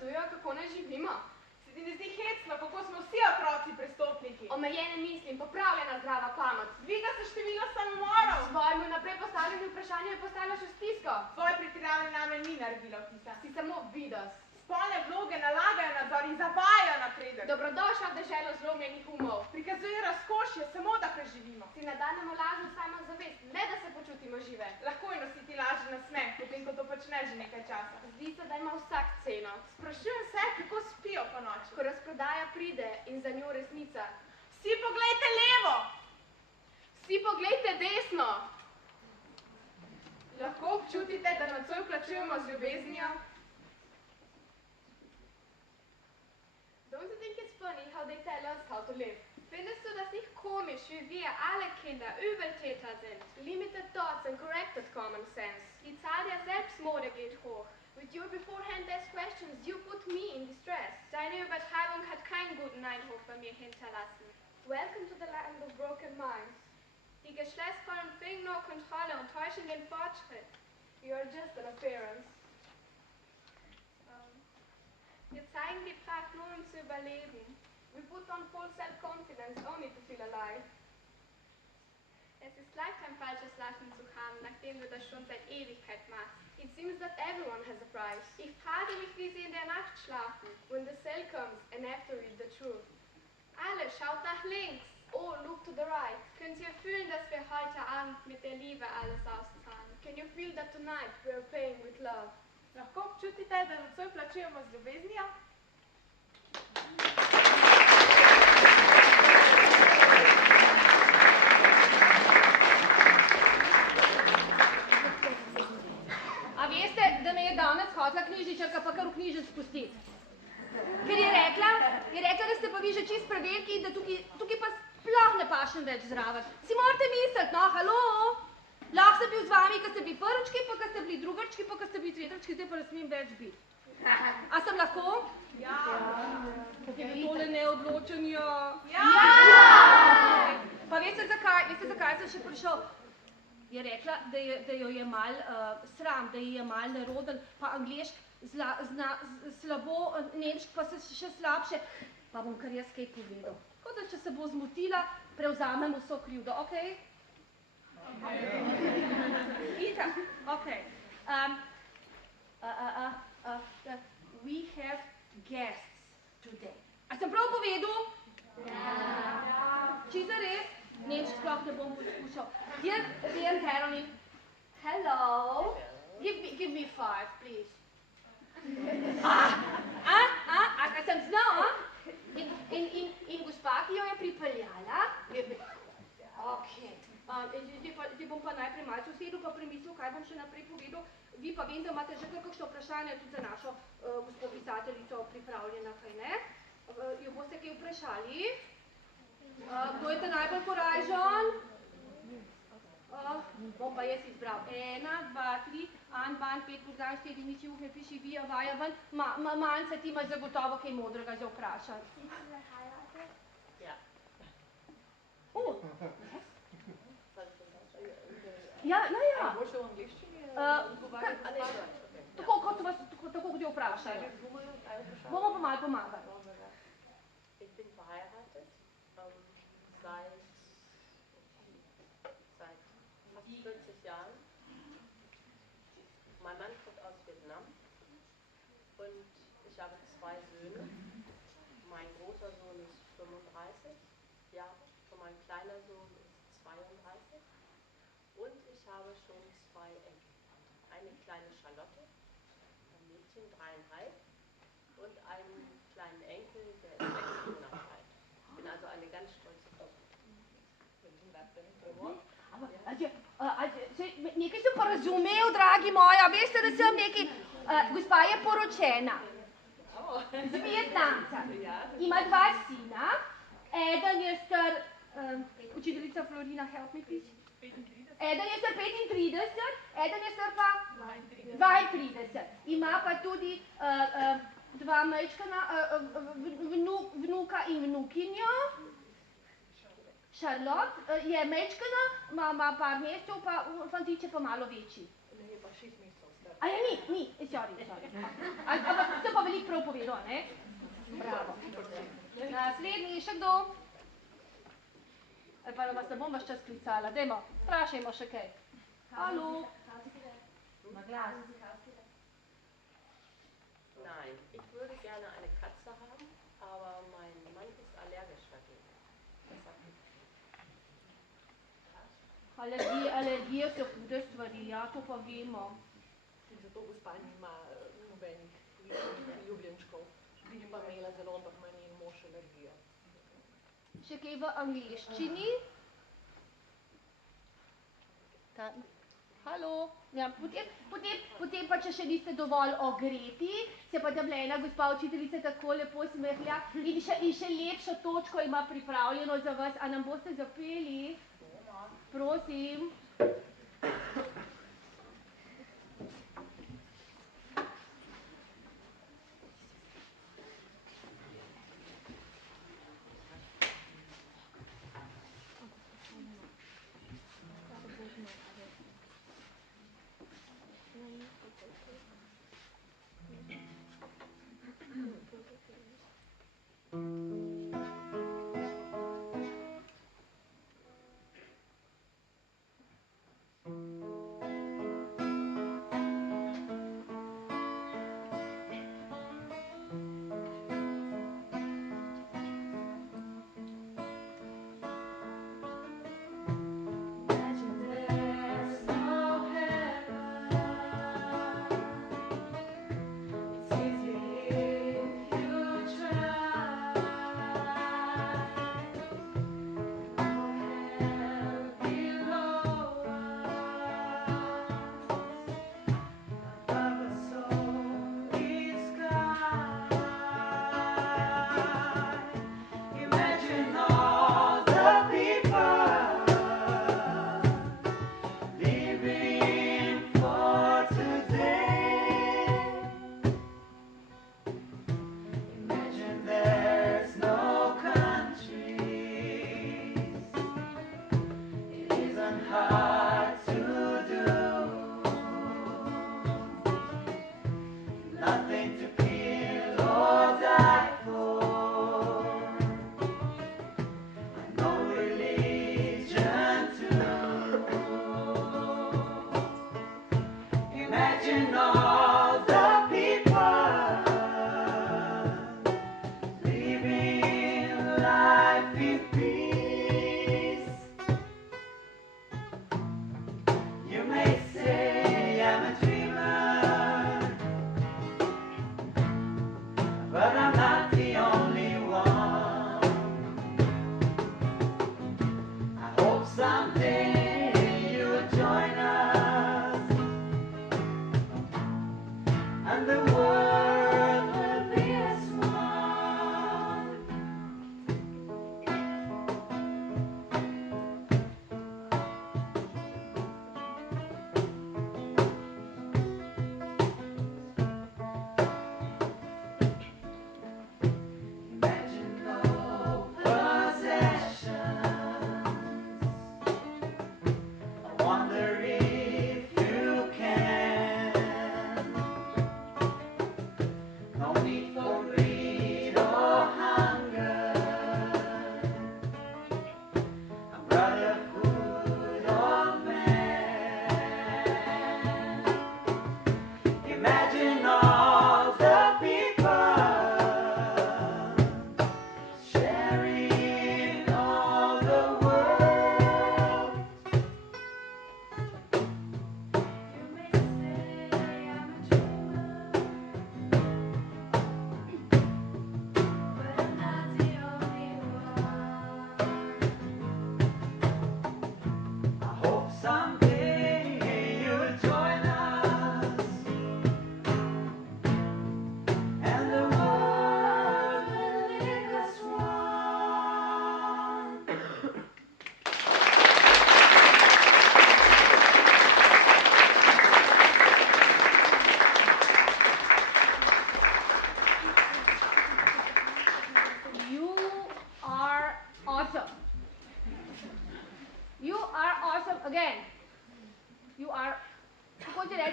svetujejo, kako naj živimo. Se ti ne zdi hecno, kako smo vsi otroci prestopniki? Omejene misli in popravljena zdrava pamet. Dviga se število samomorov. Svojemu naprej postavljenim vprašanju je postala še stisko. Tvoje pretiravanje name ni naredilo vtisa. Si samo vides. Spolne vloge nalagajo nadzor in zavajajo napredek. Dobrodošla v deželo zlomljenih umov. Prikazuje razkošje, samo da preživimo. Si nadanemo lažno samozavest, le da se počutimo žive. Lahko je nositi lažen nasmeh, potem ko to počne že nekaj časa. Zdi se, da ima vsak ceno. Sprašujem se, kako spijo po noči. Ko razprodaja pride in za njo resnica. Vsi poglejte levo! Vsi poglejte desno! Lahko občutite, da nocoj plačujemo z ljubeznijo? Don't you think it's funny how they tell us how to live? Findest du das nicht komisch, wie wir alle Kinder Übeltäter sind? Limited thoughts and corrected common sense. Die Zahl der Selbstmorde geht hoch. With your beforehand-asked questions, you put me in distress. Deine Übertreibung hat keinen guten Eindruck bei mir hinterlassen. Welcome to the land of broken minds. Die Geschlechtsrollen bringen nur Kontrolle und täuschen den Fortschritt. You are just an appearance. Wir zeigen die Pracht nur, um zu überleben. We put on full self-confidence only to feel alive. Es ist leicht, ein falsches Lachen zu haben, nachdem du das schon seit Ewigkeit machst. It seems that everyone has a price. Ich frage mich, wie sie in der Nacht schlafen. When the cell comes and after is the truth. Alle, schaut nach links. Oh, look to the right. Könnt ihr fühlen, dass wir heute Abend mit der Liebe alles auszahlen? Can you feel that tonight we are paying with love? Lahko občutite, da nocoj plačujemo z ljubeznijo? A veste, da me je danes hotela knjižničarka pa kar v knjižnic spustiti? Ker je rekla, da ste pa vi že čist preveliki in da tukaj pa sploh ne pašem več zraven. Si morate misliti, no, halo? Lahko sem bil z vami, ko ste bili prvički, pa ko ste bili drugički, pa ko ste bili tretjički, zdaj pa ne smem več biti. A sem lahko? Ja. Je tole neodločenja. Ja! Pa veste zakaj sem še prišel? Je rekla, da jo je mal sram, da ji je mal neroden, pa anglešk slabo, nemšk pa se še slabše. Pa bom kar jaz kaj povedal. Tako da, če se bo zmotila, prevzamem vso krivdo, okej? Itak, okej. We have guests today. A sem prav povedal? Ja. Čisto res? Nemšk sploh ne bom poskušal. Dear Caroline, hello. Give me 5, please. A sem znal, a? In gospa, ki jo je pripeljala? Okej. Zdaj bom pa najprej malce usedel, pa premislil, kaj bom še naprej povedal. Vi pa vem, da imate že kakšno vprašanje tudi za našo gospo pisateljico pripravljena, kaj ne? Jo boste kaj vprašali? Kdo je te najbolj korajžen? Bom pa jaz izbral. 1, 2, 3, Anban, 5, Bogdan, 4, niči uf, ne piši, Vija, Vaja, ven. Manjce, ti imaš zagotovo kaj modrega za vprašati. Ja. Ja. Boš v angliščini odgovarjati? Tako kot jo vprašajo. Bomo pa malo pomagali. Ich bin verheiratet, seit fast 40 Jahren. Mein Mann kommt aus Vietnam und ich habe 2 Söhne. Mein großer Sohn ist 35 Jahre und mein kleiner Sohn ist 32. Und ich habe schon 2 Enkel. Eine kleine Charlotte, ein Mädchen, 3,5 und einen kleinen Enkel, der ist 6 Monate alt. Ich bin also eine ganz stolze Frau. Nekaj sem pa razumel, dragi moja, veste, da sem nekaj, gospa je poročena z Vietnamca, ima 2 sina, eden je star, učiteljica Florina, help me please, eden je star 35, eden je star pa 32, ima pa tudi 2 majčkana, vnuka in vnukinjo. Charlotte je majčkana, ima par mesecev, pa fantič je pa malo večji. je pa 6 mesecev star. A ja, ni, sorry. Ampak to pa veliko prav povedal, ne? Bravo. Naslednji, še kdo? Ali pa vas ne bom vaš čas klicala, dajmo, vprašajmo še kaj. Hallo? Na glas. Nein, ich würde gerne eine Katze haben, aber mein Mann ist allergisch dagegen. Alergije so hude stvari, ja, to pa vemo. In zato gospa nima nobenih ljubljenčkov. Bi jih pa imela zelo, ampak ima njen mož alergijo. Še kaj v angleščini? Halo? Ja, potem pa, če še niste dovolj ogreti, se pa tam ena gospa učiteljica tako lepo smehlja in še lepšo točko ima pripravljeno za vas. A nam boste zapeli? Prosim.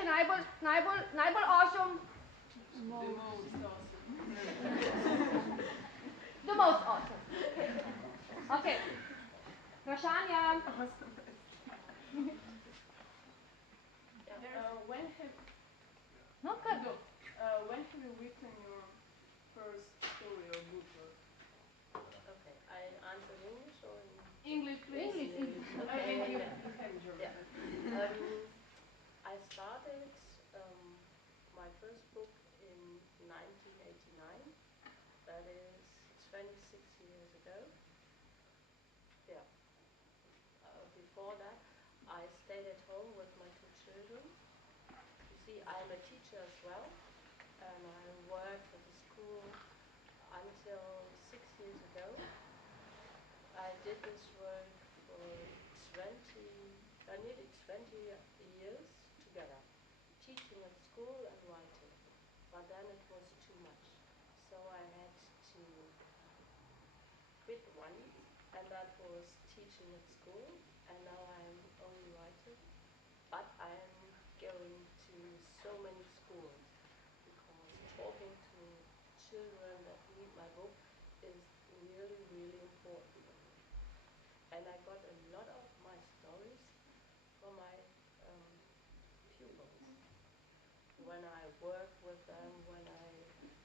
reče najbolj awesome? The most awesome. Ok. Vprašanja? No, kar. When have you written your first story or book? Okay, I answer in English or in English, please. English. Okay. You can German. Yeah. I started my first book in 1989. That is 26 years ago. Yeah. Before that, I stayed at home with my two children. You see, I'm a teacher as well, and I worked at the school until 6 years ago. I did this work for nearly 20 years together, teaching at school and writing. But then it was too much. So I had to quit one, and that was teaching at school, and now I'm only writing. But I'm going to so many schools, because talking to children that read my book is really, really important for me. And I got a lot of my stories from my pupils. When I work with them, when I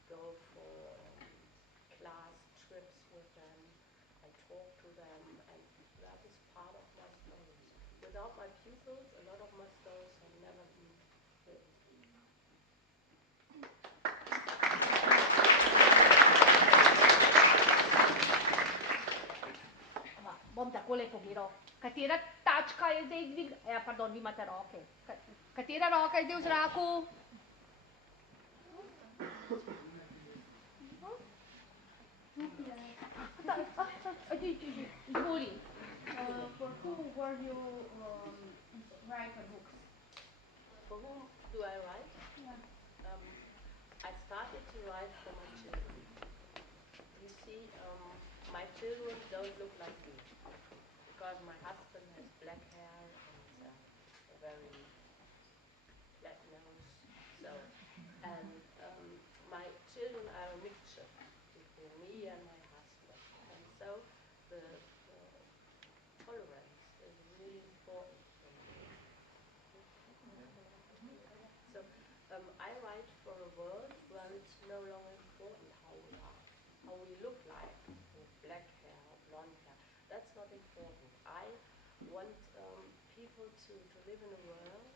go for class trips with them, I talk to them, and that is part of my stories. Without my pupils, a lot of my stories have never been written. Bom takole pogledal. Katera tačka je zdaj dvignjena? Ja, pardon, vi imate roke. Katera roka je zdaj v zraku? Izvoli. For who were you write books? For whom do I write? Yeah. I started to write for my children. You see, my children don't look like me, because my husband has black hair and a very flat nose. So, and my children are a mixture between me and my husband, and so the tolerance is really important for me. So I write for a world where it's no longer important how we are, how we look like, with black hair or blonde hair. That's not important. I want people to live in a world,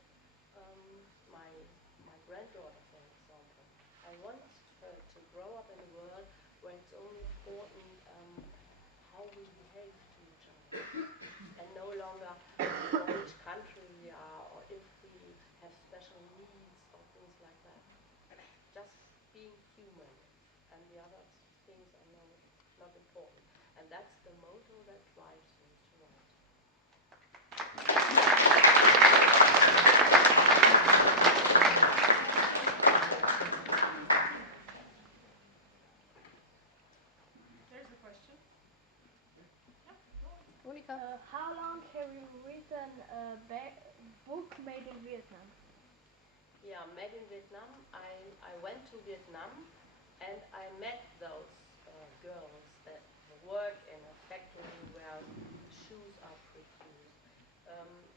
my granddaughter, for example, I want her to grow up in a world where it's only important how we behave to each other, and no longer from which country we are, or if we have special needs or things like that. Just being human, and the other things are not important. And that's the motto that drives me to write. There's a question. How long have you written a book made in Vietnam? Yeah, made in Vietnam. I went to Vietnam, and I met those girls that work in a factory where shoes are produced.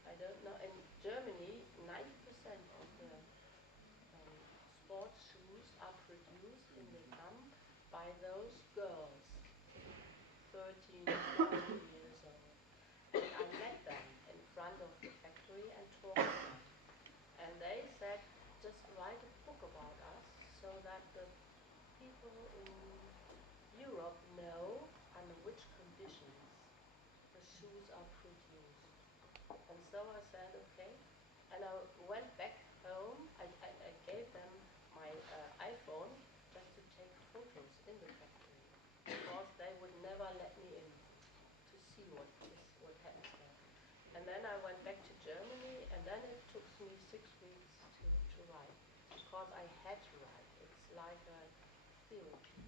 I don't know, in Germany, 90% of the sports shoes are produced in Vietnam by those girls, 13, 14 years old. And I met them in front of the factory and talked to them. And they said, just write a book about us so that the people in Europe know under which conditions the shoes are produced. And so I said, okay. And I went back home. I gave them my iPhone just to take photos in the factory, because they would never let me in to see what happens there. And then I went back to Germany, and then it took me 6 weeks to write, because I had to write. It's like a therapy.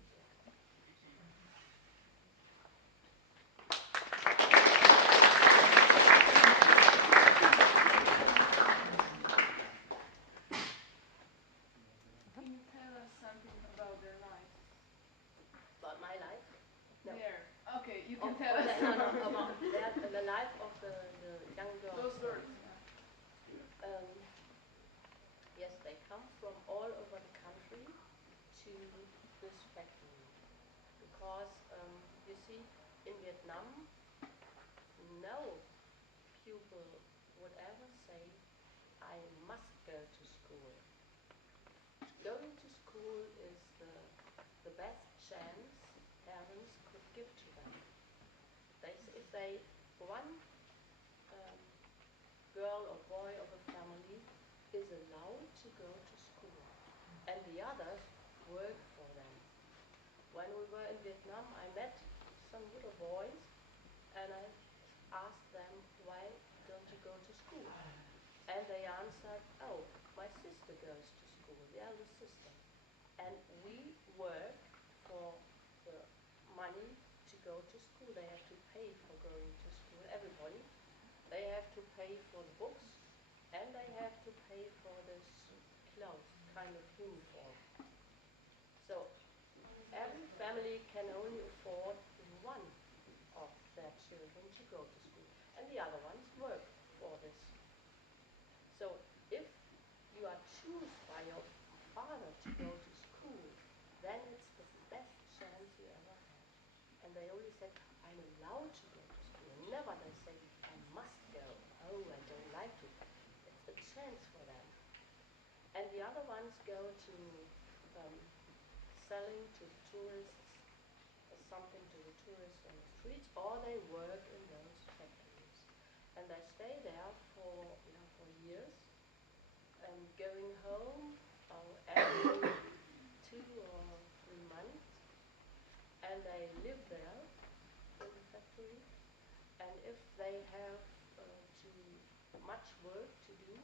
You of can tell us. about the life of the young girls. Those stories. Yes, they come from all over the country to this factory because you see, in Vietnam, no pupil would ever say, "I must go to school." Going to school is the best chance parents could give to them. If one girl or boy of a family is allowed to go to school and the others work for them. When we were in Vietnam, I met some little boys and I asked them, "Why don't you go to school?" And they answered, "Oh, my sister goes to school, the elder sister. And we work for the money to go to school. They have to pay for going to school, everybody. They have to pay for the books and they have to pay for this clothes, kind of uniform. So every family can only afford one of their children to go to school, and the other ones work for this. So if you are chosen by your father to go to school, then it's the best chance you ever had. And they always said, "I'm allowed to go to school." Never they say, "I must go. Oh, I don't like to." It's a chance for them. And the other ones go to selling to the tourists, something to the tourists on the streets, or they work in those factories. And they stay there for years, going home every 2 or 3 months, and they live there in the factory. And if they have too much work to do,